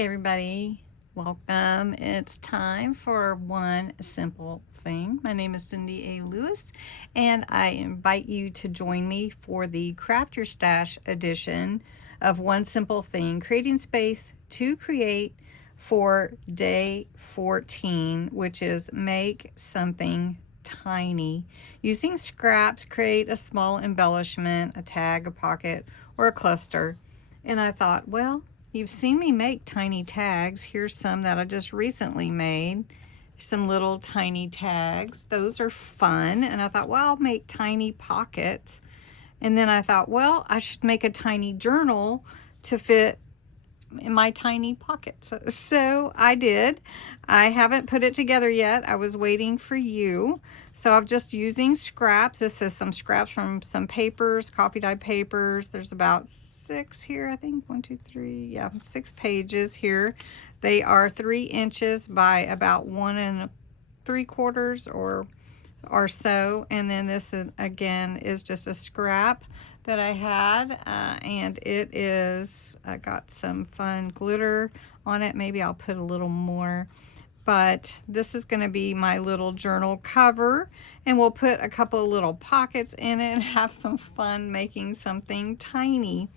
Hey everybody, welcome. It's time for one simple thing. My name is Cindy A. Lewis and I invite you to join me for the Craft Your Stash edition of One Simple Thing, creating space to create for day 14, which is make something tiny. Using scraps, create a small embellishment, a tag, a pocket, or a cluster. And I thought, well, you've seen me make tiny tags. Here's some that I just recently made. Some little tiny tags. Those are fun. And I thought, well, I'll make tiny pockets. And then I thought, well, I should make a tiny journal to fit in my tiny pockets. So I did. I haven't put it together yet. I was waiting for you. So I'm just using scraps. This is some scraps from some papers, coffee dye papers. There's about 6 here, I think. 1, 2, 3, yeah, 6 pages here. They are 3 inches by about 1 3/4 or so. And then this is, again, is just a scrap that I had, and it is, I got some fun glitter on it. Maybe I'll put a little more, but this is going to be my little journal cover, and we'll put a couple of little pockets in it and have some fun making something tiny.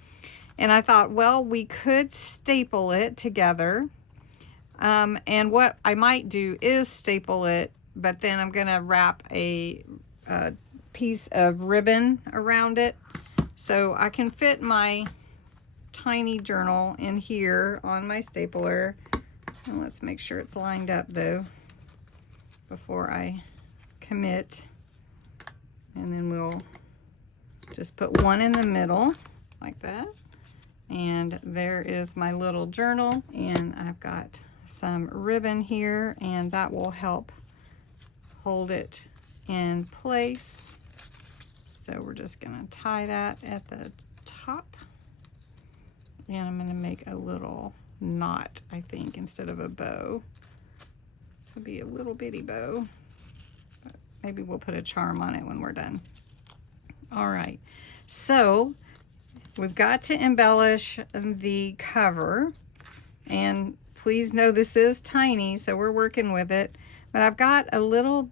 And I thought, well, we could staple it together, and what I might do is staple it, but then I'm going to wrap a piece of ribbon around it so I can fit my tiny journal in here on my stapler. And let's make sure it's lined up though before I commit. And then we'll just put one in the middle like that. And there is my little journal, and I've got some ribbon here, and that will help hold it in place. So we're just going to tie that at the top, and I'm going to make a little knot, I think, instead of a bow. This will be a little bitty bow, but maybe we'll put a charm on it when we're done. All right, so we've got to embellish the cover, and please know this is tiny, so we're working with it. But I've got a little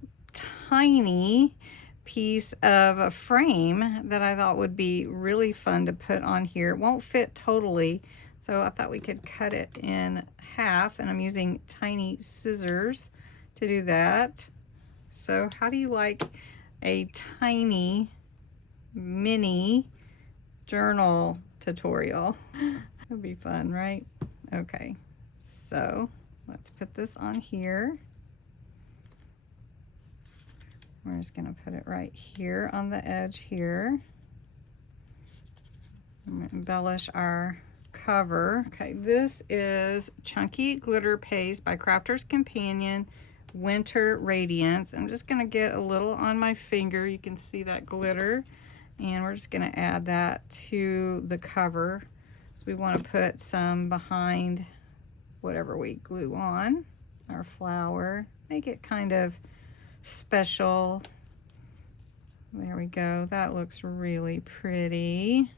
tiny piece of a frame that I thought would be really fun to put on here. It won't fit totally, so I thought we could cut it in half, and I'm using tiny scissors to do that. So how do you like a tiny mini journal tutorial? It'll be fun, right? Okay, so let's put this on here. We're just going to put it right here on the edge here. I'm going to embellish our cover. Okay, this is Chunky Glitter Paste by Crafter's Companion Winter Radiance. I'm just going to get a little on my finger. You can see that glitter. And we're just going to add that to the cover. So we want to put some behind whatever we glue on, our flower. Make it kind of special. There we go. That looks really pretty.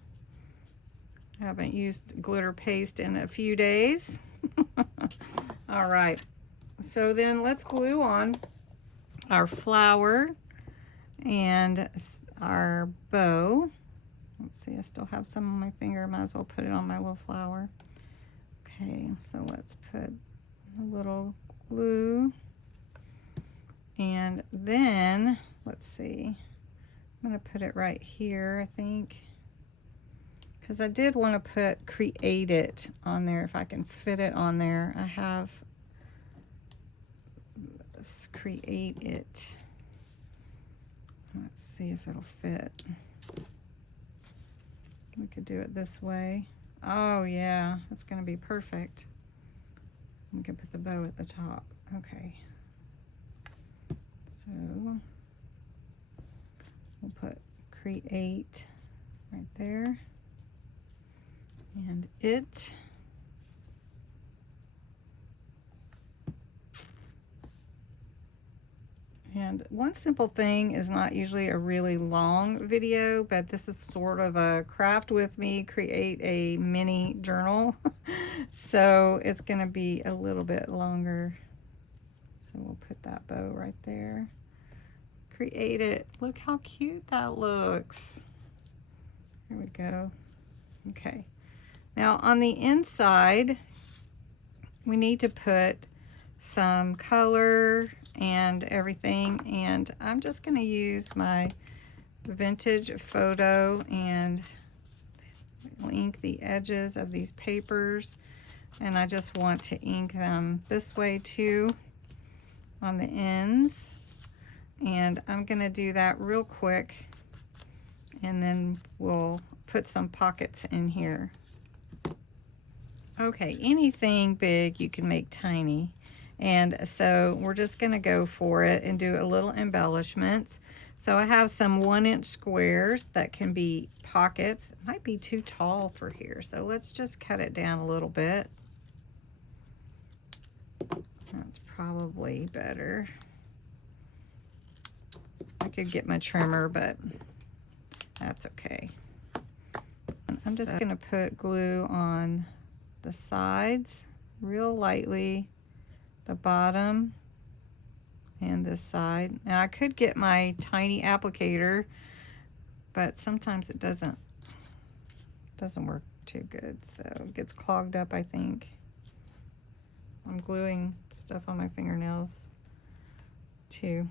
I haven't used glitter paste in a few days. All right. So then let's glue on our flower and our bow. Let's see, I still have some on my finger. Might as well put it on my little flower. Okay, so let's put a little glue. And then, let's see, I'm going to put it right here, I think, because I did want to put create it on there if I can fit it on there. I have create it. Let's see if it'll fit. We could do it this way. Oh yeah, that's going to be perfect. We can put the bow at the top. Okay. So we'll put create right there, and it. And one simple thing is not usually a really long video, but this is sort of a craft with me, create a mini journal So it's going to be a little bit longer. So we'll put that bow right there. Create it. Look how cute that looks. Here we go. Okay. Now on the inside, we need to put some color and everything, and I'm just going to use my vintage photo and ink the edges of these papers, and I just want to ink them this way too on the ends, and I'm going to do that real quick, and then we'll put some pockets in here. Okay, anything big you can make tiny, and so we're just going to go for it and do a little embellishments. So I have some 1-inch squares that can be pockets. It might be too tall for here, so let's just cut it down a little bit. That's probably better. I could get my trimmer, but that's okay. I'm just going to put glue on the sides real lightly, the bottom and this side. Now I could get my tiny applicator, but sometimes it doesn't work too good, so it gets clogged up, I think. I'm gluing stuff on my fingernails too.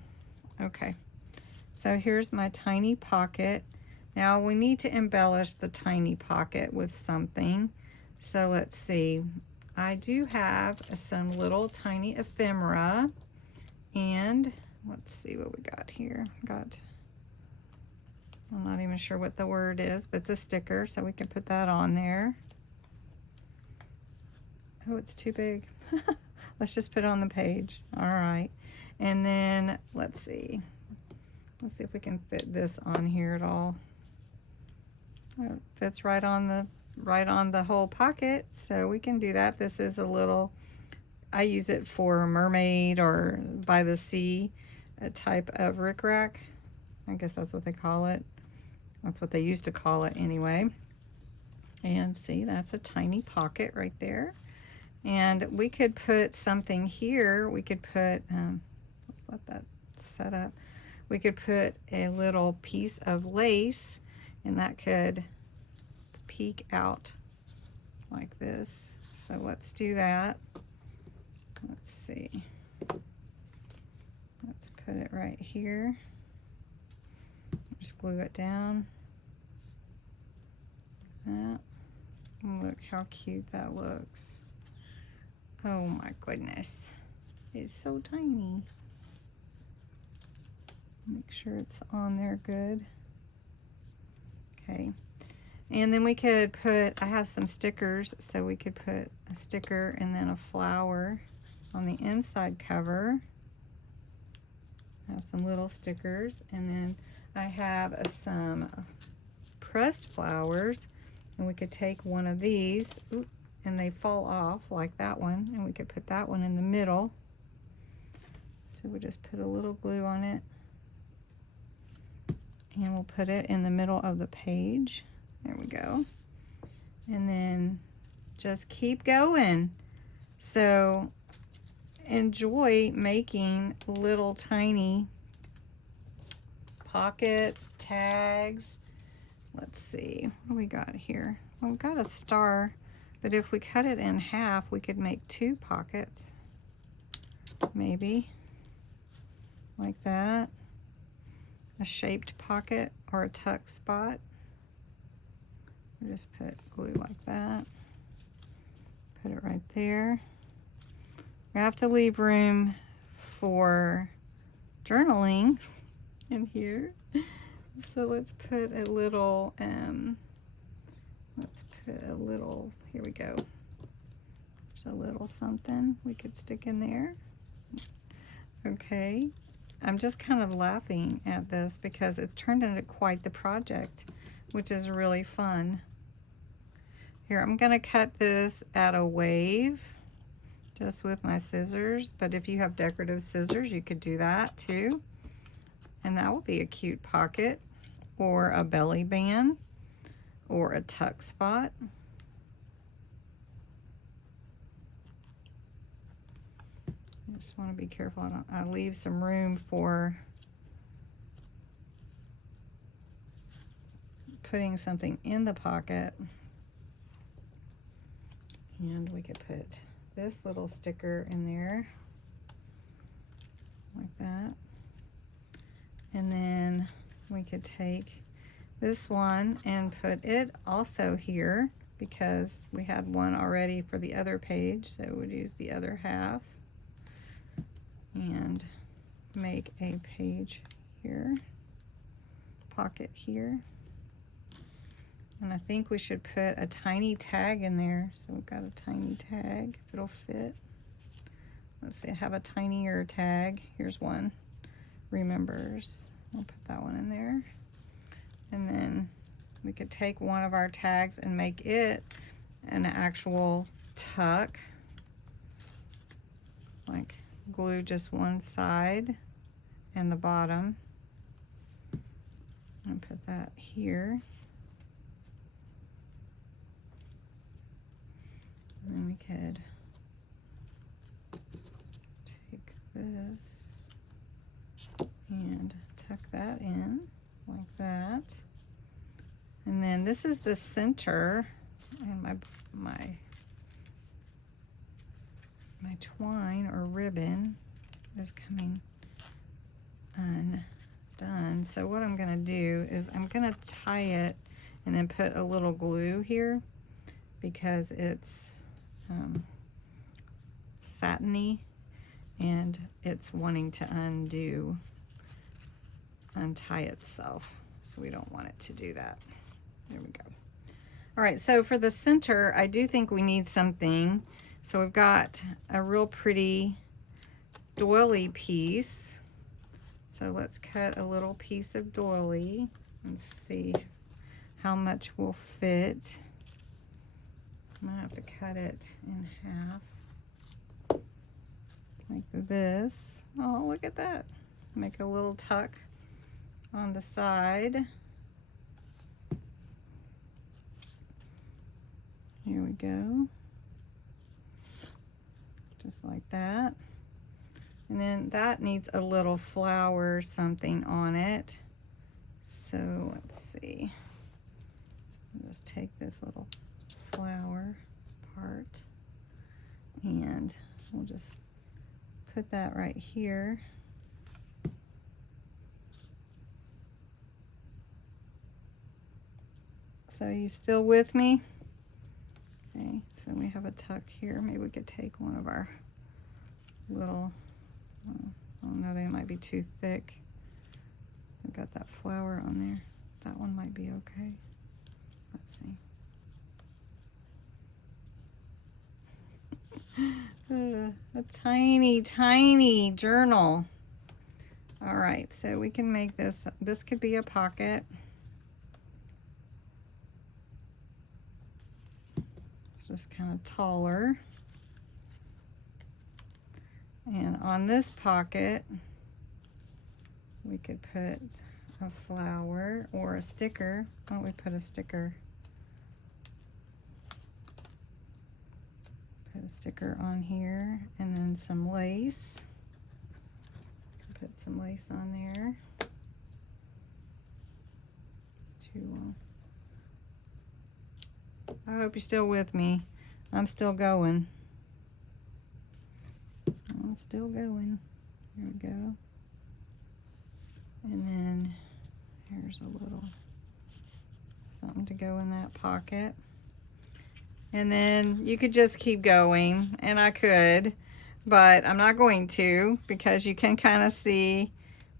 Okay, so here's my tiny pocket. Now we need to embellish the tiny pocket with something. So let's see, I do have some little tiny ephemera, and let's see what we got here. I'm not even sure what the word is, but it's a sticker, so we can put that on there. Oh, it's too big. Let's just put it on the page. All right, and then let's see if we can fit this on here at all. It fits right on the whole pocket, so we can do that. This is a little, I use it for mermaid or by the sea, a type of rickrack. I guess that's what they call it. That's what they used to call it anyway. And see, that's a tiny pocket right there. And we could put something here. We could put, let's let that set up. We could put a little piece of lace, and that could peek out like this. So let's do that. Let's see. Let's put it right here. Just glue it down. That. Look how cute that looks. Oh my goodness. It's so tiny. Make sure it's on there good. Okay. And then we could put, I have some stickers, so we could put a sticker and then a flower on the inside cover. I have some little stickers, and then I have some pressed flowers, and we could take one of these, and they fall off like that one, and we could put that one in the middle. So we just put a little glue on it, and we'll put it in the middle of the page. There we go. And then just keep going. So enjoy making little tiny pockets, tags. Let's see, what do we got here? Well, we've got a star, but if we cut it in half, we could make 2 pockets. Maybe like that. A shaped pocket or a tuck spot. We just put glue like that. Put it right there. We have to leave room for journaling in here. So let's put a little, here we go. There's a little something we could stick in there. Okay. I'm just kind of laughing at this because it's turned into quite the project, which is really fun. Here, I'm going to cut this at a wave just with my scissors, but if you have decorative scissors, you could do that too. And that will be a cute pocket or a belly band or a tuck spot. Just want to be careful. I leave some room for putting something in the pocket. And we could put this little sticker in there like that. And then we could take this one and put it also here because we had one already for the other page, so we'd use the other half and make a page here, pocket here. And I think we should put a tiny tag in there. So we've got a tiny tag, if it'll fit. Let's see, I have a tinier tag. Here's one, remembers. I'll put that one in there. And then we could take one of our tags and make it an actual tuck. Like glue just one side and the bottom. And put that here. And then we could take this and tuck that in like that. And then this is the center, and my twine or ribbon is coming undone. So what I'm gonna do is I'm gonna tie it and then put a little glue here because it's satiny and it's wanting to untie itself, so we don't want it to do that. There we go. All right, so for the center I do think we need something. So we've got a real pretty doily piece, so let's cut a little piece of doily and see how much will fit. I'm gonna have to cut it in half like this. Oh, look at that. Make a little tuck on the side. Here we go. Just like that. And then that needs a little flower or something on it. So let's see. I'll just take this little flower part and we'll just put that right here. So you still with me? Okay, so we have a tuck here. Maybe we could take one of our little, oh no, they might be too thick. I've got that flower on there. That one might be okay. Let's see. A tiny, tiny journal. All right, so we can make this could be a pocket. It's just kind of taller. And on this pocket, we could put a flower or a sticker. Why don't we put a sticker? Put a sticker on here and then some lace. Put some lace on there. I hope you're still with me. I'm still going. I'm still going. Here we go. And then here's a little something to go in that pocket. And then you could just keep going, and I could, but I'm not going to because you can kind of see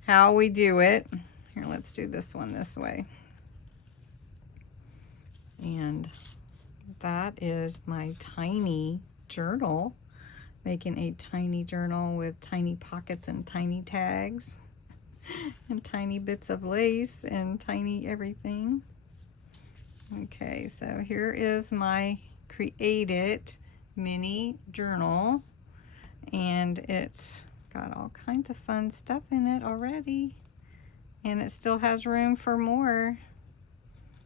how we do it. Here, let's do this one this way. And that is my tiny journal, making a tiny journal with tiny pockets and tiny tags and tiny bits of lace and tiny everything. Okay, so here is my created mini journal, and it's got all kinds of fun stuff in it already, and it still has room for more.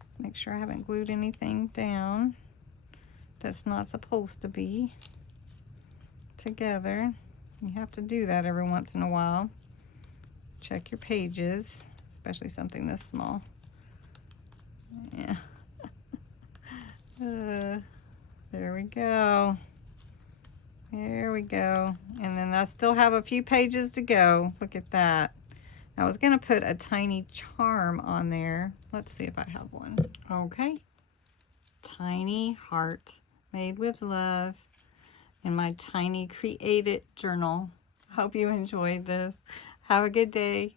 Let's make sure I haven't glued anything down that's not supposed to be together. You have to do that every once in a while. Check your pages, especially something this small. Yeah. There we go. There we go. And then I still have a few pages to go. Look at that. I was going to put a tiny charm on there. Let's see if I have one. Okay. Tiny heart made with love in my tiny created journal. Hope you enjoyed this. Have a good day.